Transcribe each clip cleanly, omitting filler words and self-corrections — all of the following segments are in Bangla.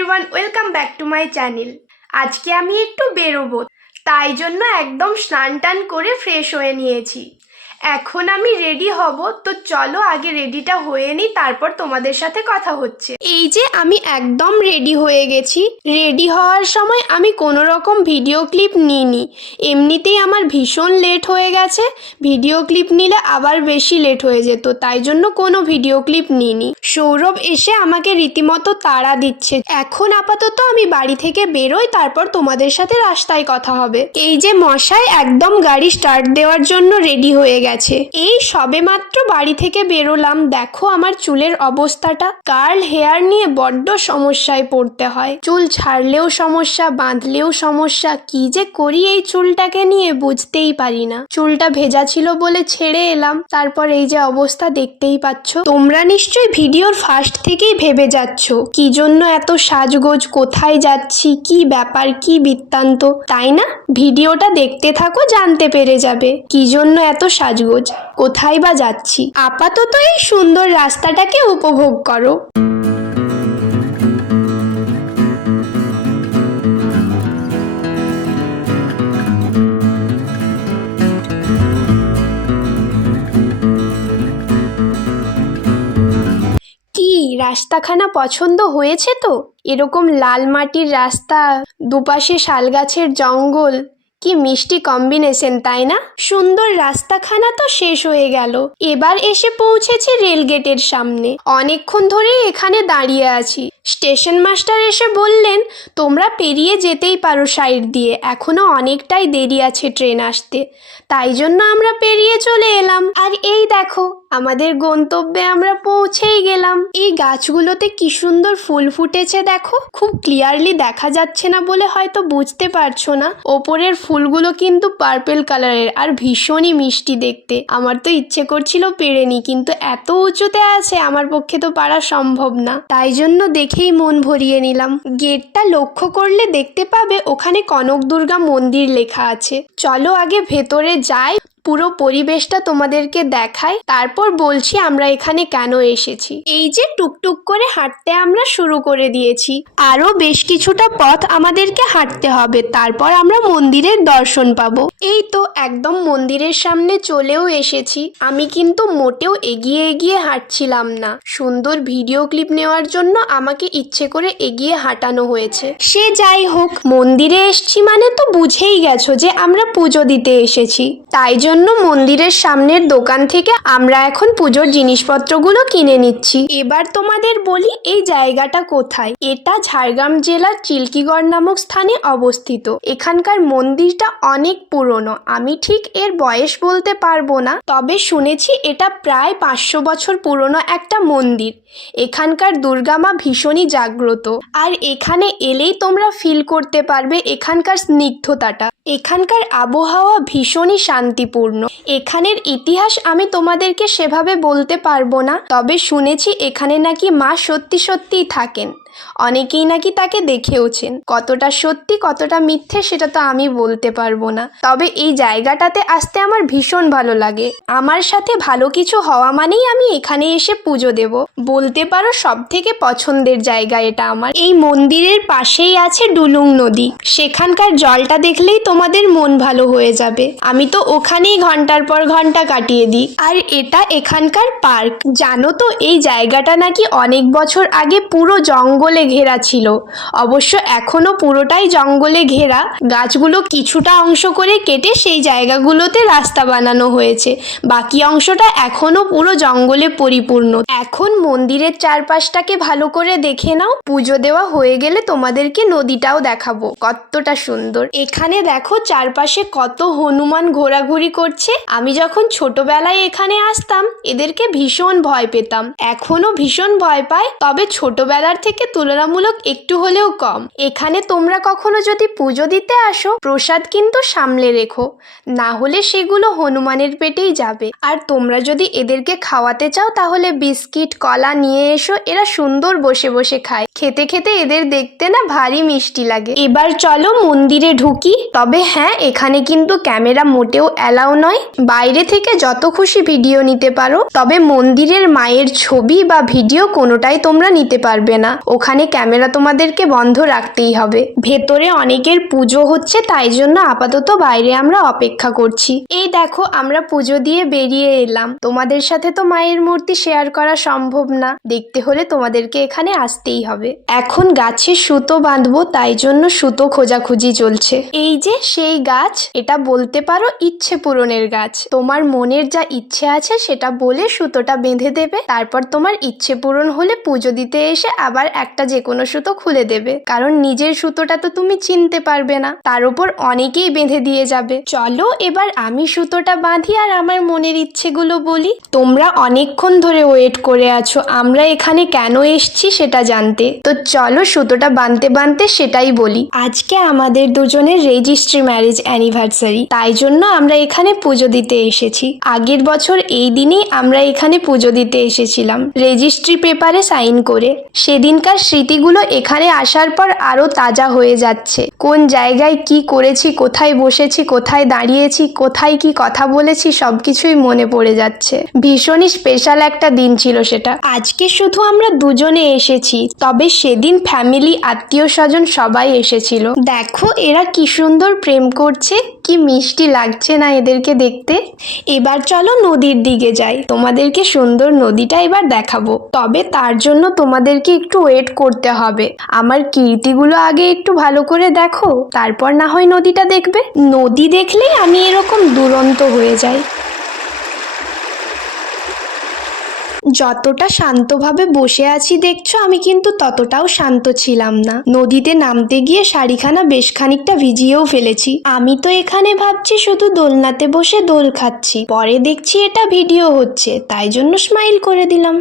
Everyone, welcome back to my channel. আজকে আমি একটু বেরোবো, তাই জন্য একদম স্নান টান করে ফ্রেশ হয়ে নিয়েছি। এখন আমি রেডি হব, তো চলো আগে রেডিটা হয়ে নিই, তারপর তোমাদের সাথে কথা হচ্ছে। এই যে আমি একদম রেডি হয়ে গেছি। রেডি হওয়ার সময় আমি কোনো রকম ভিডিও ক্লিপ নিইনি, এমনিতেই আমার ভীষণ লেট হয়ে গেছে। ভিডিও ক্লিপ নিলে আবার বেশি লেট হয়ে যেত, তাই জন্য কোনো ভিডিও ক্লিপ নিইনি। সৌরভ এসে আমাকে রীতিমতো তাড়া দিচ্ছে। এখন আপাতত আমি বাড়ি থেকে বেরোই, তারপর তোমাদের সাথে রাস্তায় কথা হবে। এই যে মশাই একদম গাড়ি স্টার্ট দেওয়ার জন্য রেডি হয়ে গেছে। এই সবে মাত্র বাড়ি থেকে বেরোলাম। দেখো আমার চুলের অবস্থাটা। কার্ল হেয়ার নিয়ে বড্ড সমস্যায় পড়তে হয়। চুল ছাড়লেও সমস্যা, বাঁধলেও সমস্যা। কি যে করি এই চুলটাকে নিয়ে বুঝতেই পারি না। চুলটা ভেজা ছিল বলে ছেড়ে এলাম, তারপর এই যে অবস্থা দেখতেই পাচ্ছ। তোমরা নিশ্চয়ই ভিডিওর ফার্স্ট থেকেই ভেবে যাচ্ছ কি জন্য এত সাজগোজ, কোথায় যাচ্ছি, কি ব্যাপার, কি বৃত্তান্ত, তাই না? ভিডিওটা দেখতে থাকো, জানতে পেরে যাবে কি জন্য এত সাজগোজ, কোথায় বা যাচ্ছি। আপাতত এই সুন্দর রাস্তাটাকে উপভোগ করো। কি রাস্তাখানা পছন্দ হয়েছে তো? এরকম লাল মাটির রাস্তা, দুপাশে শাল গাছের জঙ্গল, কি মিষ্টি কম্বিনেশন, তাই না? সুন্দর রাস্তাখানা তো শেষ হয়ে গেল। এবার এসে পৌঁছেছি রেলগেটের সামনে। অনেকক্ষণ ধরে এখানে দাঁড়িয়ে আছি। স্টেশন মাস্টার এসে বললেন তোমরা পেরিয়ে যেতেই পারো সাইড দিয়ে, এখনো অনেকটাই দেরি আছে ট্রেন আসতে। তাই জন্য আমরা পেরিয়ে চলে এলাম। আর এই দেখো আমাদের গন্তব্যে আমরা পৌঁছেই গেলাম। এই গাছগুলোতে কি সুন্দর ফুল ফুটেছে দেখো। খুব ক্লিয়ারলি দেখা যাচ্ছে না বলে হয়তো বুঝতে পারছো না। ওপরের ফুলগুলো কিন্তু পার্পেল কালারের আর ভীষণই মিষ্টি দেখতে। আমার তো ইচ্ছে করছিল পেরে নি, কিন্তু এত উঁচুতে আছে আমার পক্ষে তো পারা সম্ভব না, তাই জন্য দেখেই মন ভরিয়ে নিলাম। গেটটা লক্ষ্য করলে দেখতে পাবে ওখানে কনক দুর্গা মন্দির লেখা আছে। চলো আগে ভেতরে যাই, পুরো পরিবেশটা তোমাদেরকে দেখাই, তারপর বলছি আমরা এখানে কেন এসেছি। এই যে টুকটুক করে হাঁটতে আমরা শুরু করে দিয়েছি। আরো বেশ কিছুটা পথ আমাদেরকে হাঁটতে হবে, তারপর আমরা মন্দিরের দর্শন পাবো। এই তো একদম মন্দিরের সামনে চলেও এসেছি। আমি কিন্তু মোটেও এগিয়ে এগিয়ে হাঁটছিলাম না। সুন্দর ভিডিও ক্লিপ নেওয়ার জন্য আমাকে ইচ্ছে করে এগিয়ে হাঁটানো হয়েছে। সে যাই হোক, মন্দিরে এসছি মানে তো বুঝেই গেছো যে আমরা পুজো দিতে এসেছি। তাই জন্য মন্দিরের সামনের দোকান থেকে আমরা এখন পুজোর জিনিসপত্রগুলো কিনে নিচ্ছি। এবার তোমাদের বলি এই জায়গাটা কোথায়। এটা ঝাড়গ্রাম জেলার চিল্কিগড় নামক স্থানে অবস্থিত। এখানকার মন্দিরটা অনেক পুরনো। আমি ঠিক এর বয়স বলতে পারবো না, তবে শুনেছি এটা প্রায় 500 বছর পুরনো একটা মন্দির। এখানকার দুর্গা মা ভীষণই জাগ্রত। আর এখানে এলেই তোমরা ফিল করতে পারবে এখানকার স্নিগ্ধতাটা। এখানকার আবহাওয়া ভীষণই শান্তিপূর্ণ। এখানের ইতিহাস আমি তোমাদেরকে সেভাবে বলতে পারবো না, তবে শুনেছি এখানে নাকি মা সত্যি সত্যিই থাকেন। অনেকেই নাকি তাকে দেখেওছেন। কতটা সত্যি কতটা মিথ্যে সেটা তো আমি বলতে পারবো না, তবে এই জায়গাটাতে আসতে আমার ভীষণ ভালো লাগে। আমার সাথে ভালো কিছু হওয়া মানেই আমি এখানে এসে পুজো দেব। বলতে পারো সব থেকে পছন্দের জায়গা এটা আমার। এই মন্দিরের পাশেই আছে ডুলুং নদী। সেখানকার জলটা দেখলেই তোমাদের মন ভালো হয়ে যাবে। আমি তো ওখানেই ঘন্টার পর ঘন্টা কাটিয়ে দিই। আর এটা এখানকার পার্ক। জানো তো এই জায়গাটা নাকি অনেক বছর আগে পুরো জঙ্গলে ঘেরা ছিল। অবশ্য এখনো পুরোটাই জঙ্গলে ঘেরা। গাছগুলো কিছুটা অংশ করে কেটে সেই জায়গাগুলোতে রাস্তা বানানো হয়েছে, বাকি অংশটা এখনো পুরো জঙ্গলে পরিপূর্ণ। এখন মন্দিরের চারপাশটাকে ভালো করে দেখে নাও। পুজো দেওয়া হয়ে গেলে তোমাদেরকে নদীটাও দেখাবো কতটা সুন্দর। এখানে দেখো চারপাশে কত হনুমান ঘোরাঘুরি করছে। আমি যখন ছোটবেলায় এখানে আসতাম এদেরকে ভীষণ ভয় পেতাম, এখনো ভীষণ ভয় পাই, তবে ছোটবেলার থেকে তুলনামূলক একটু হলেও কম। এখানে তোমরা কখনো যদি পুজো দিতে আসো প্রসাদ কিন্তু সামলে রেখো, না হলে সেগুলো হনুমানের পেটেই যাবে। আর তোমরা যদি এদেরকে খাওয়াতে চাও তাহলে বিস্কিট কলা নিয়ে এসো, এরা সুন্দর বসে বসে খায়। খেতে খেতে এদের দেখতে না ভারী মিষ্টি লাগে। এবার চলো মন্দিরে ঢুকি। তবে হ্যাঁ, এখানে কিন্তু ক্যামেরা মোটেও অ্যালাউ নয়। বাইরে থেকে যত খুশি ভিডিও নিতে পারো, তবে মন্দিরের মায়ের ছবি বা ভিডিও কোনোটাই তোমরা নিতে পারবে না। ওখানে ক্যামেরা তোমাদেরকে বন্ধ রাখতেই হবে। ভেতরে অনেকের পুজো হচ্ছে, তাই জন্য আপাতত বাইরে আমরা অপেক্ষা করছি। এই দেখো, আমরা পুজো দিয়ে বেরিয়ে এলাম। তোমাদের সাথে তো মায়ের মূর্তি শেয়ার করা সম্ভব না, দেখতে হলে তোমাদেরকে এখানে আসতেই হবে। এখন গাছে সুতো বাঁধবো, তাই জন্য সুতো খোঁজাখুঁজি চলছে। এই যে সেই গাছ, এটা বলতে পারো ইচ্ছে পূরণের গাছ। তোমার মনের যা ইচ্ছে আছে সেটা বলে সুতোটা বেঁধে দেবে, তারপর তোমার ইচ্ছে পূরণ হলে পুজো দিতে এসে আবার একটা যে কোনো সুতো খুলে দেবে। কারণ নিজের সুতোটা তো তুমি চিনতে পারবে না, তার উপর অনেকেই বেঁধে দিয়ে যাবে। চলো এবার আমি সুতোটা বাঁধি আর আমার মনের ইচ্ছেগুলো বলি। তোমরা অনেকক্ষণ ধরে ওয়েট করে আছো আমরা এখানে কেন এসছি সেটা জানতে, তো চলো সুতোটা বাঁধতে বাঁধতে সেটাই বলি। আজকে আমাদের দুজনের রেজিস্ট্রি ম্যারেজ অ্যানিভার্সারি, তাই জন্য আমরা এখানে পুজো দিতে এসেছি। আগের বছর এই দিনেই আমরা এখানে পুজো দিতে এসেছিলাম রেজিস্ট্রি পেপারে সাইন করে। সেদিনকার স্মৃতিগুলো এখানে আসার পর আরো তাজা হয়ে যাচ্ছে। কোন জায়গায় কি করেছি, কোথায় বসেছি, কোথায় দাঁড়িয়েছি, কোথায় কি কথা বলেছি, সবকিছুই মনে পড়ে যাচ্ছে। ভীষণই স্পেশাল একটা দিন ছিল সেটা। আজকে শুধু আমরা দুজনে এসেছি, তবে সেদিন ফ্যামিলি, আত্মীয় স্বজন সবাই এসেছিল। দেখো এরা কি সুন্দর প্রেম করছে, কি মিষ্টি লাগছে না এদেরকে দেখতে। এবার চলো নদীর দিকে যাই, তোমাদেরকে সুন্দর নদীটা এবার দেখাবো। তবে তার জন্য তোমাদেরকে একটু ওয়েট করতে হবে। আমার কীর্তিগুলো আগে একটু ভালো করে দেখো, তারপর না হয় নদীটা দেখবে। নদী দেখলেই আমি এরকম দুরন্ত হয়ে যাই। যতটা শান্তভাবে বসে আছি দেখছো, আমি কিন্তু ততটাও শান্ত ছিলাম না। নদীতে নামতে গিয়ে শাড়িখানা বেশ খানিকটা ভিজিয়েও ফেলেছি। আমি তো এখানে ভাবছি শুধু দোলনাতে বসে দোল খাচ্ছি, পরে দেখছি এটা ভিডিও হচ্ছে, তাই জন্য স্মাইল করে দিলাম।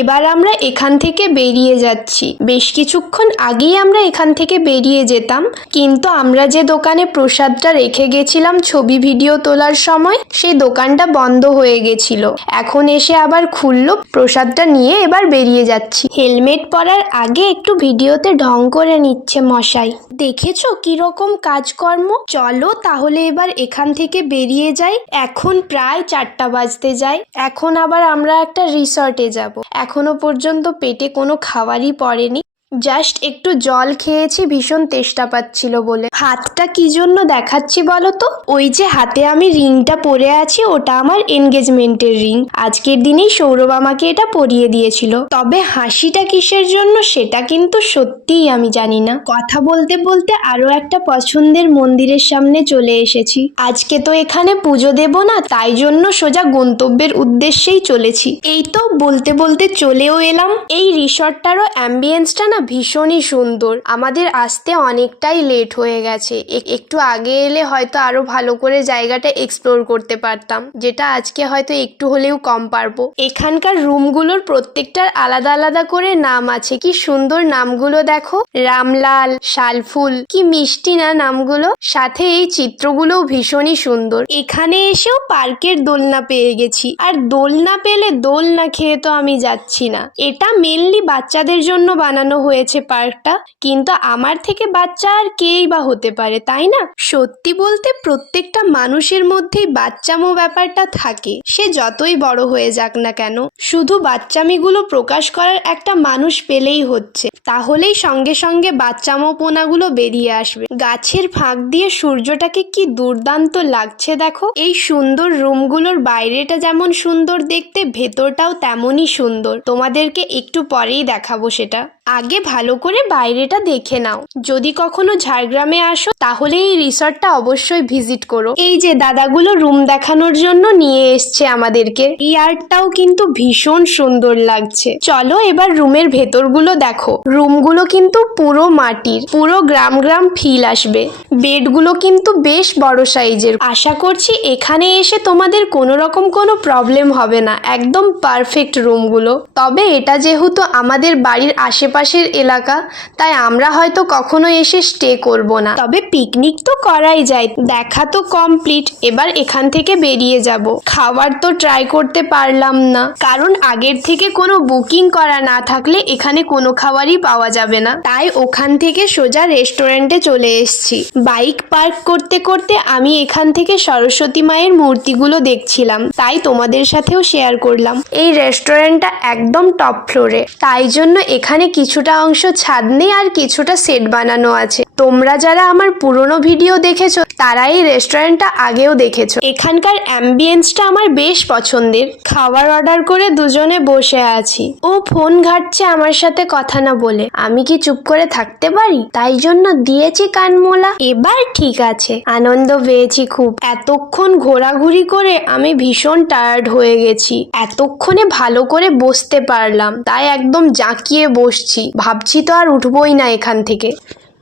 এবার আমরা এখান থেকে বেরিয়ে যাচ্ছি। বেশ কিছুক্ষণ আগেই আমরা এখান থেকে বেরিয়ে যেতাম, কিন্তু আমরা যে দোকানে প্রসাদটা রেখে গেছিলাম ছবি ভিডিও তোলার সময়, সেই দোকানটা বন্ধ হয়ে গেছিল। এখন এসে আবার খুললো, প্রসাদটা নিয়ে এবার বেরিয়ে যাচ্ছি। হেলমেট পরার আগে একটু ভিডিওতে ঢং করে নিচ্ছে মশাই। দেখেছো কিরকম কাজকর্ম। চলো তাহলে এবার এখান থেকে বেরিয়ে যাই। এখন প্রায় 4টা বাজতে যায়। এখন আবার আমরা একটা রিসর্টে যাব। এখনো পর্যন্ত পেটে কোনো খাবারই পড়েনি, জাস্ট একটু জল খেয়েছি ভীষণ তেষ্টা পাচ্ছিল বলে। হাতটা কি জন্য দেখাচ্ছি বলো তো? ওই যে হাতে আমি রিংটা পরে আছি, ওটা আমার এনগেজমেন্টের রিং। আজকের দিনেই সৌরভ আমাকে এটা পরিয়ে দিয়েছিল। তবে হাসিটা কিসের জন্য সেটা কিন্তু সত্যিই আমি জানি না। কথা বলতে বলতে আরো একটা পছন্দের মন্দিরের সামনে চলে এসেছি। আজকে তো এখানে পুজো দেব না, তাই জন্য সোজা গন্তব্যের উদ্দেশ্যেই চলেছি। এই তো বলতে বলতে চলেও এলাম। এই রিসর্টটারও অ্যাম্বিয়েন্সটা না ভীষণই সুন্দর। আমাদের আসতে অনেকটাই লেট হয়ে গেছে, একটু আগে এলে হয়তো আরো ভালো করে জায়গাটা এক্সপ্লোর করতে পারতাম, যেটা আজকে হয়তো একটু হলেও কম পারবো। এখানকার রুমগুলোর প্রত্যেকটার আলাদা আলাদা করে নাম আছে। কি সুন্দর নামগুলো দেখো, রামলাল, শালফুল, কি মিষ্টি না নামগুলো। সাথে এই চিত্রগুলোও ভীষণই সুন্দর। এখানে এসেও পার্কের দোলনা পেয়ে গেছি, আর দোলনা পেলে দোল না খেয়ে তো আমি যাচ্ছি না। এটা মেনলি বাচ্চাদের জন্য বানানো হয়েছে পার্কটা, কিন্তু আমার থেকে বাচ্চা আর কেই বা হতে পারে, তাই না? সত্যি বলতে প্রত্যেকটা মানুষের মধ্যেই বাচ্চামো ব্যাপারটা থাকে, সে যতই বড় হয়ে যাক না কেন। শুধু বাচ্চামিগুলো প্রকাশ করার একটা মানুষ পেলেই হচ্ছে, তাহলেই সঙ্গে সঙ্গে বাচ্চামো পোনাগুলো বেরিয়ে আসবে। গাছের ফাঁক দিয়ে সূর্যটাকে কি দুর্দান্ত লাগছে দেখো। এই সুন্দর রুমগুলোর বাইরেটা যেমন সুন্দর দেখতে, ভেতরটাও তেমনই সুন্দর। তোমাদেরকে একটু পরেই দেখাবো সেটা। আগে ভালো করে বাইরেটা দেখে নাও। যদি কখনো ঝাড়গ্রামে আসো তাহলে এই রিসর্টটা অবশ্যই ভিজিট করো। এই যে দাদাগুলো রুম দেখানোর জন্য নিয়ে এসছে আমাদেরকে। এই আর্টটাও কিন্তু ভীষণ সুন্দর লাগছে। চলো এবার রুমের ভেতরগুলো দেখো। রুমগুলো কিন্তু পুরো মাটির, পুরো গ্রাম গ্রাম ফিল আসবে। বেডগুলো কিন্তু বেশ বড় সাইজের। আশা করছি এখানে এসে তোমাদের কোনো রকম কোনো প্রবলেম হবে না। একদম পারফেক্ট রুমগুলো। তবে এটা যেহেতু আমাদের বাড়ির আশেপাশের আমাদের এলাকা, তাই আমরা হয়তো কখনো এসে স্টে করব না। তবে পিকনিক তো করাই যায়। দেখা তো কমপ্লিট, এবার এখান থেকে বেরিয়ে যাব। খাবার তো ট্রাই করতে পারলাম না, কারণ আগের থেকে কোনো বুকিং করা না থাকলে এখানে কোনো খাবারই পাওয়া যাবে না। তাই ওখান থেকে সোজা রেস্টুরেন্টে চলে এসেছি। বাইক পার্ক করতে করতে আমি এখান থেকে সরস্বতী মায়ের মূর্তিগুলো দেখছিলাম, তাই তোমাদের সাথেও শেয়ার করলাম। এই রেস্টুরেন্টটা একদম টপ ফ্লোরে, তাই জন্য এখানে কিছুটা অংশ ছাদ নেই আর কিছুটা সেট বানানো আছে। তোমরা যারা আমার পুরনো ভিডিও দেখেছো তারা এই রেস্টুরেন্টটা আগেও দেখেছো। এখানকার অ্যাম্বিয়েন্সটা আমার বেশ পছন্দের। খাবার অর্ডার করে দুজনে বসে আছি। ও ফোন ঘাঁটছে আমার সাথে কথা না বলে। আমি কি চুপ করে থাকতে পারি? তাই জন্য দিয়েছি কানমোলা। এবার ঠিক আছে, আনন্দ পেয়েছি খুব। এতক্ষণ ঘোরাঘুরি করে আমি ভীষণ টায়ার্ড হয়ে গেছি। এতক্ষণে ভালো করে বসতে পারলাম, তাই একদম জাঁকিয়ে বসছি। ভাবছি তো আর উঠবই না এখান থেকে।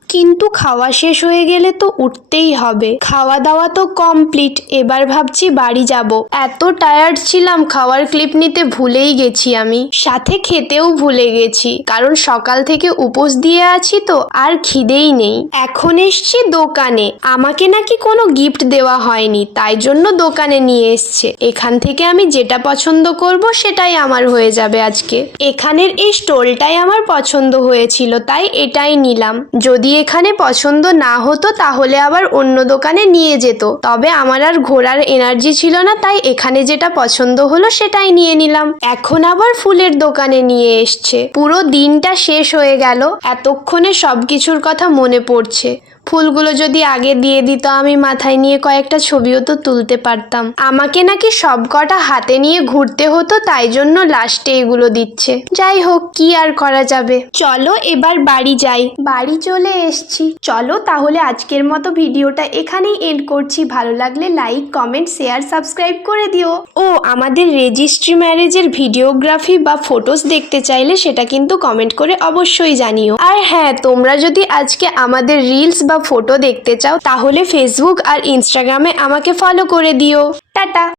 কিন্তু খাওয়া শেষ হয়ে গেলে তো উঠতেই হবে। খাওয়া দাওয়া তো কমপ্লিট, এবার ভাবছি বাড়ি যাব। এত টায়ার্ড ছিলাম, খাওয়ার ক্লিপ নিতে ভুলেই গেছি আমি। সাথে খেতেও ভুলে গেছি, কারণ সকাল থেকে উপোস দিয়ে আছি তো আর খিদেই নেই। এখন এসছি দোকানে। আমাকে নাকি কোনো গিফট দেওয়া হয়নি, তাই জন্য দোকানে নিয়ে এসছে। এখান থেকে আমি যেটা পছন্দ করব সেটাই আমার হয়ে যাবে আজকে। এখানের এই স্টলটাই আমার পছন্দ হয়েছিল, তাই এটাই নিলাম। যদি এখানে পছন্দ না হতো তাহলে আবার অন্য দোকানে নিয়ে যেত, তবে আমার আর ঘোরার এনার্জি ছিল না, তাই এখানে যেটা পছন্দ হলো সেটাই নিয়ে নিলাম। এখন আবার ফুলের দোকানে নিয়ে এসছে। পুরো দিনটা শেষ হয়ে গেল, এতক্ষণে সবকিছুর কথা মনে পড়ছে। ফুলগুলো যদি আগে দিয়ে দিত, আমি মাথায় নিয়ে কয়েকটা ছবিও তো তুলতে পারতাম। আমাকে নাকি সব কটা হাতে নিয়ে ঘুরতে হতো, তাই জন্য লাস্টে এগুলো দিচ্ছে। যাই হোক, কি আর করা যাবে। চলো এবার বাড়ি যাই। বাড়ি চলে এসছি। চলো তাহলে আজকের মতো ভিডিওটা এখানেই এন্ড করছি। ভালো লাগলে লাইক, কমেন্ট, শেয়ার, সাবস্ক্রাইব করে দিও। ও আমাদের রেজিস্ট্রি ম্যারেজের ভিডিওগ্রাফি বা ফটোস দেখতে চাইলে সেটা কিন্তু কমেন্ট করে অবশ্যই জানিও। আর হ্যাঁ, তোমরা যদি আজকে আমাদের রিলস বা ফটো দেখতে চাও তাহলে ফেসবুক আর ইনস্টাগ্রামে আমাকে ফলো করে দিও। টাটা।